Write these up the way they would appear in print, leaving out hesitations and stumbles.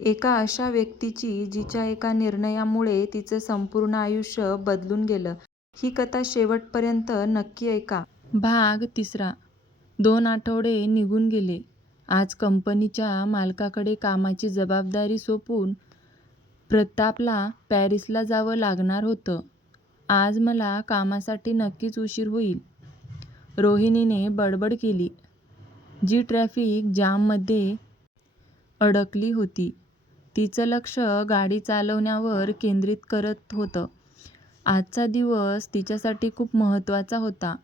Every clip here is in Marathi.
एका अशा व्यक्तीची जिच्या एका निर्णयामुळे तिचं संपूर्ण आयुष्य बदलून गेलं. ही कथा शेवटपर्यंत नक्की ऐका. भाग 3. 2 आठवडे निघून गेले. आज कंपनीच्या मालकाकडे कामाची जबाबदारी सोपवून प्रतापला पॅरिसला जावं लागणार होतं. आज मला कामासाठी नक्कीच उशीर होईल, रोहिणीने बडबड केली, जी ट्रॅफिक जाममध्ये अडकली होती. तिचं लक्ष गाडी चालवण्यावर केंद्रित करत होतं. आजचा दिवस तिच्यासाठी खूप महत्त्वाचा होता.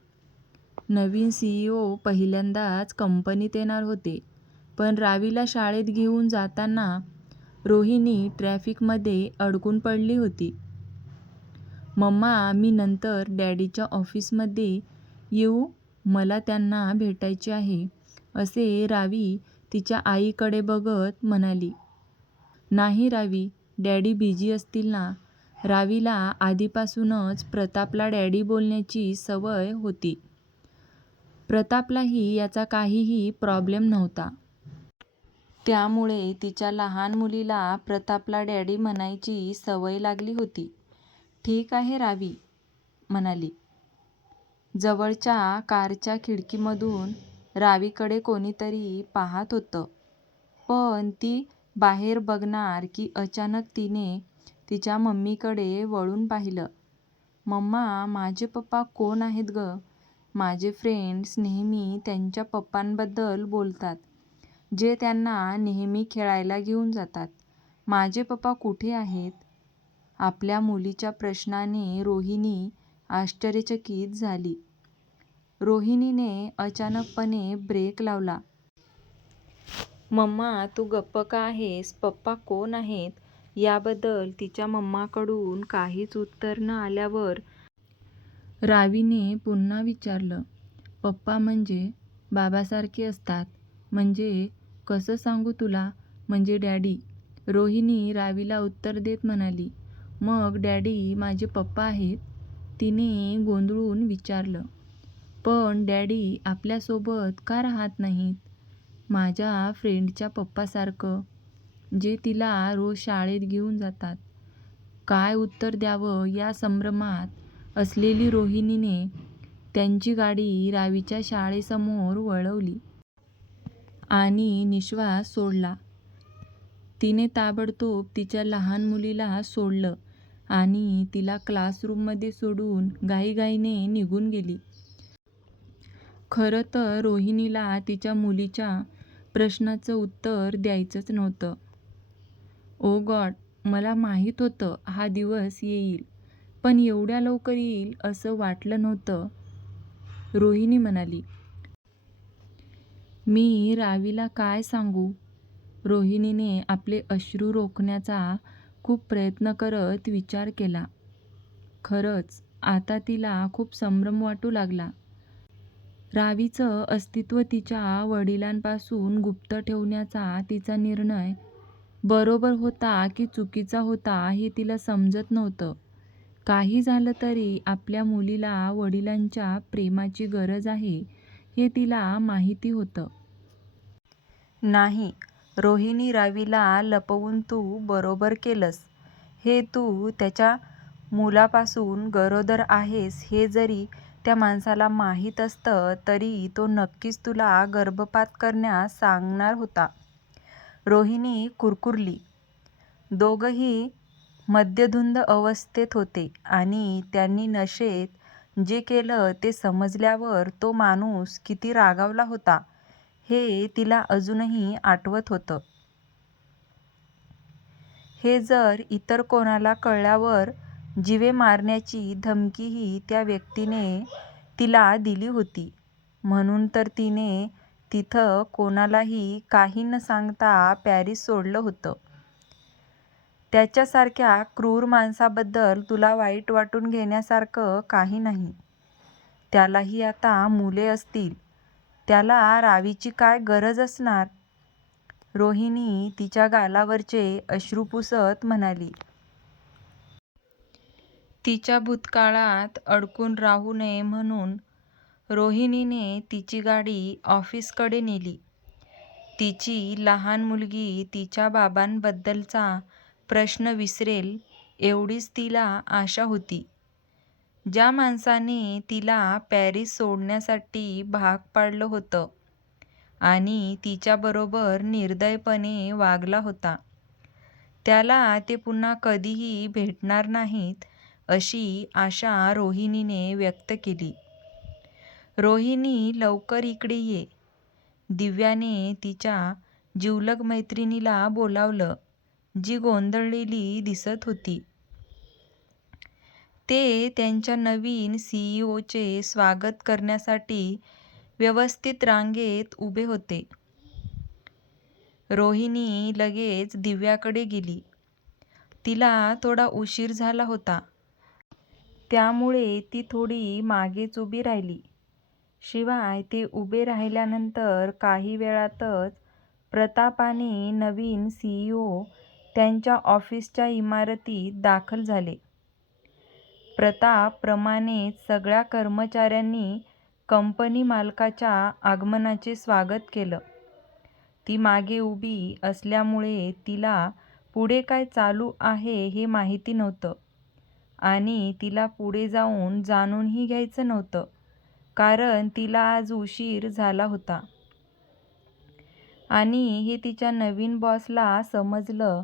नवीन CEO पहिल्यांदाच कंपनीत येणार होते. पण रावीला शाळेत घेऊन जाताना रोहिणी ट्रॅफिकमध्ये अडकून पडली होती. मम्मा, मी नंतर डॅडीच्या ऑफिसमध्ये येऊ? मला त्यांना भेटायचे आहे, असे रावी तिच्या आईकडे बघत म्हणाली. नाही रावी, डॅडी बिझी असतील ना. रावीला आधीपासूनच प्रतापला डॅडी बोलण्याची सवय होती. प्रतापलाही याचा काहीही प्रॉब्लेम नव्हता. त्यामुळे तिच्या लहान मुलीला प्रतापला डॅडी म्हणायची सवय लागली होती. ठीक आहे रावी, म्हणाली. जवळच्या कारच्या खिडकीमधून रावीकडे कोणीतरी पाहत होतं. पण ती बाहेर बघणार की अचानक तिने तिच्या मम्मीकडे वळून पाहिलं. मम्मा, माझे पप्पा कोण आहेत गं? माझे फ्रेंड्स नेहमी त्यांच्या पप्पांबद्दल बोलतात, जे त्यांना नेहमी खेळायला घेऊन जातात. माझे पप्पा कुठे आहेत? आपल्या मुलीच्या प्रश्नाने रोहिणी आश्चर्यचकित झाली. रोहिणीने अचानकपणे ब्रेक लावला. मम्मा, तू गप्प का आहेस? पप्पा कोण आहेत? याबद्दल तिच्या मम्माकडून काहीच उत्तर न आल्यावर रावीने पुन्हा विचारलं. पप्पा म्हणजे बाबासारखे असतात. म्हणजे कसं सांगू तुला? म्हणजे डॅडी, रोहिणी रावीला उत्तर देत म्हणाली. मग डॅडी माझे पप्पा आहेत? तिने गोंधळून विचारलं. पण डॅडी आपल्यासोबत का राहत नाहीत? माझ्या फ्रेंडच्या पप्पासारखं, जे तिला रोज शाळेत घेऊन जातात. काय उत्तर द्यावं या संभ्रमात असलेली रोहिणीने त्यांची गाडी रावीच्या शाळेसमोर वळवली आणि निश्वास सोडला. तिने ताबडतोब तिच्या लहान मुलीला सोडलं आणि तिला क्लासरूममध्ये सोडून घाईघाईने निघून गेली. खरं तर रोहिणीला तिच्या मुलीच्या प्रश्नाचं उत्तर द्यायचंच नव्हतं. ओ गॉड, मला माहीत होतं हा दिवस येईल, पण एवढ्या लवकर येईल असं वाटलं नव्हतं, रोहिणी म्हणाली. मी रावीला काय सांगू? रोहिणीने आपले अश्रू रोखण्याचा खूप प्रयत्न करत विचार केला. खरंच आता तिला खूप संभ्रम वाटू लागला. रावीचं अस्तित्व तिच्या वडिलांपासून गुप्त ठेवण्याचा तिचा निर्णय बरोबर होता की चुकीचा होता हे तिला समजत नव्हतं. काही झालं तरी आपल्या मुलीला वडिलांच्या प्रेमाची गरज आहे हे तिला माहिती होतं. नाही रोहिणी, रावीला लपवून तू बरोबर केलंस. हे तू त्याच्या मुलापासून गरोदर आहेस हे जरी त्या माणसाला माहीत असतं तरी तो नक्कीच तुला गर्भपात करण्यास सांगणार होता, रोहिणी कुरकुरली. दोघंही मद्यधुंद अवस्थेत होते आणि त्यांनी नशेत जे केलं ते समजल्यावर तो माणूस किती रागावला होता हे तिला अजूनही आठवत होतं. हे जर इतर कोणाला कळल्यावर जीवे मारण्याची धमकीही त्या व्यक्तीने तिला दिली होती. म्हणून तर तिने तिथं कोणालाही काही न सांगता पॅरिस सोडलं होतं. त्याच्यासारख्या क्रूर माणसाबद्दल तुला वाईट वाटून घेण्यासारखं काही नाही. त्यालाही आता मुले असतील. त्याला रावीची काय गरज असणार? रोहिणी तिच्या गालावरचे अश्रू पुसत म्हणाली. तिच्या भूतकाळात अडकून राहू नये म्हणून रोहिणीने तिची गाडी ऑफिसकडे नेली. तिची लहान मुलगी तिच्या बाबांबद्दलचा प्रश्न विसरेल एवढीच तिला आशा होती. ज्या माणसाने तिला पॅरिस सोडण्यासाठी भाग पाडलं होतं आणि तिच्याबरोबर निर्दयपणे वागला होता, त्याला ते पुन्हा कधीही भेटणार नाहीत अशी आशा रोहिणीने व्यक्त केली. रोहिणी, लवकर इकडे ये. दिव्याने तिच्या जिवलग मैत्रिणीला बोलावलं, जी गोंधळलेली दिसत होती. ते त्यांच्या नवीन सीईओचे स्वागत करण्यासाठी व्यवस्थित रांगेत उभे होते. रोहिणी लगेच दिव्याकडे गेली. तिला थोडा उशीर झाला होता, त्यामुळे ती थोडी मागेच उभी राहिली. शिवाय ते उभे राहिल्यानंतर काही वेळातच प्रताप आणि नवीन सीईओ त्यांच्या ऑफिसच्या इमारतीत दाखल झाले. प्रताप प्रमाणेच सगळ्या कर्मचाऱ्यांनी कंपनी मालकाच्या आगमनाचे स्वागत केलं. ती मागे उभी असल्यामुळे तिला पुढे काय चालू आहे हे माहिती नव्हतं आणि तिला पुढे जाऊन जाणूनही घ्यायचं नव्हतं, कारण तिला आज उशीर झाला होता. आणि हे तिच्या नवीन बॉसला समजलं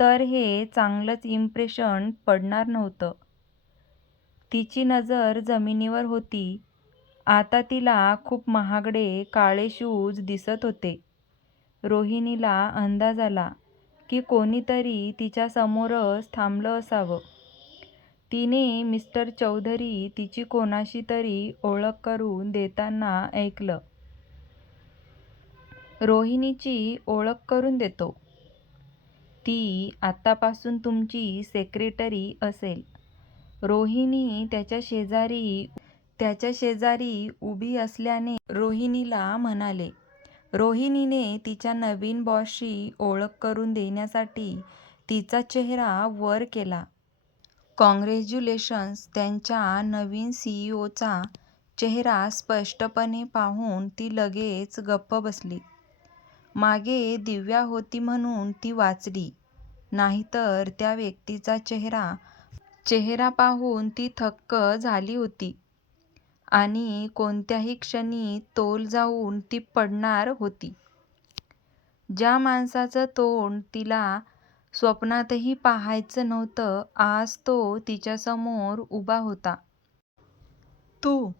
तर हे चांगलंच इम्प्रेशन पडणार नव्हतं. तिची नजर जमिनीवर होती. आता तिला खूप महागडे काळे शूज दिसत होते. रोहिणीला अंदाज आला की कोणीतरी तिच्या समोरच थांबलं असावं. तिने मिस्टर चौधरी तिची कोणाशी तरी ओळख करून देताना ऐकलं. रोहिणीची ओळख करून देतो. ती आत्तापासून तुमची सेक्रेटरी असेल. रोहिणी त्याच्या शेजारी उभी असल्याने रोहिणीला म्हणाले. रोहिणीने तिच्या नवीन बॉसशी ओळख करून देण्यासाठी तिचा चेहरा वर केला. कॉंग्रॅच्युलेशन्स. त्यांच्या नवीन सीईओचा चेहरा स्पष्टपणे पाहून ती लगेच गप्प बसली. मागे दिव्या होती म्हणून ती वाचली, नाहीतर त्या व्यक्तीचा चेहरा पाहून ती थक्क झाली होती आणि कोणत्याही क्षणी तोल जाऊन ती पडणार होती. ज्या माणसाचं तोंड तिला स्वप्नातही पाहायचं नव्हतं, आज तो तिच्यासमोर उभा होता. तू.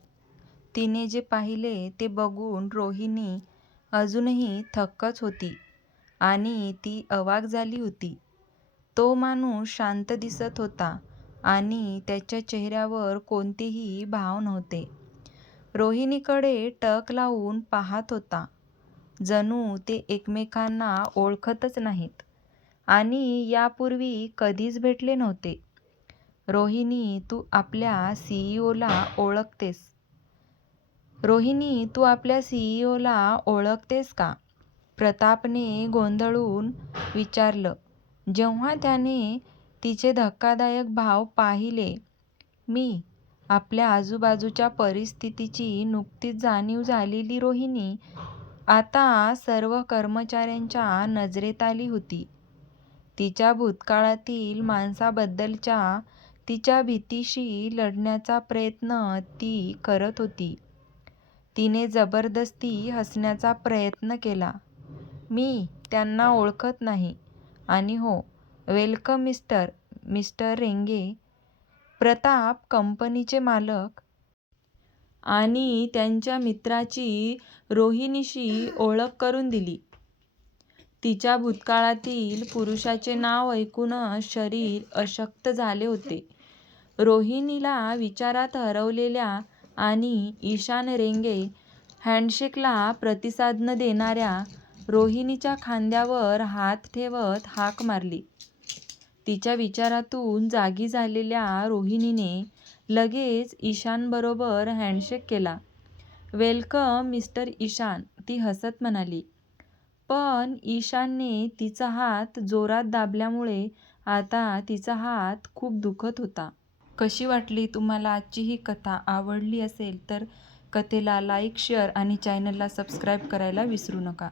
तिने जे पाहिले ते बघून रोहिणी अजूनही थक्कच होती आणि ती अवाक झाली होती. तो माणूस शांत दिसत होता आणि त्याच्या चेहऱ्यावर कोणतेही भाव नव्हते. रोहिणीकडे टक लावून पाहत होता, जणू ते एकमेकांना ओळखतच नाहीत आणि यापूर्वी कधीच भेटले नव्हते. रोहिणी, तू आपल्या सीईओला ओळखतेस? रोहिणी, तू आपल्या सीईओला ओळखतेस का? प्रतापने गोंधळून विचारलं, जेव्हा त्याने तिचे धक्कादायक भाव पाहिले. मी. आपल्या आजूबाजूच्या परिस्थितीची नुकतीच जाणीव झालेली रोहिणी आता सर्व कर्मचाऱ्यांच्या नजरेत आली होती. तिच्या भूतकाळातील माणसाबद्दलच्या तिच्या भीतीशी लढण्याचा प्रयत्न ती करत होती. तिने जबरदस्ती हसण्याचा प्रयत्न केला. मी त्यांना ओळखत नाही. आणि हो, वेलकम मिस्टर रेंगे. प्रताप कंपनीचे मालक आणि त्यांच्या मित्राची रोहिणीशी ओळख करून दिली. तिच्या भूतकाळातील पुरुषाचे नाव ऐकूनच शरीर अशक्त झाले होते. रोहिणीला विचारात हरवलेल्या आणि ईशान रेंगे हँडशेकला प्रतिसाद न देणाऱ्या रोहिणीच्या खांद्यावर हात ठेवत हाक मारली. तिच्या विचारातून जागी झालेल्या रोहिणीने लगेच ईशानबरोबर हँडशेक केला. वेलकम मिस्टर ईशान, ती हसत म्हणाली. पण ईशानने तिचा हात जोरात दाबल्यामुळे आता तिचा हात खूप दुखत होता. कशी वाटली तुम्हाला आजची ही कथा? आवडली असेल तर कथेला लाईक, शेअर आणि चॅनलला सबस्क्राईब करायला विसरू नका.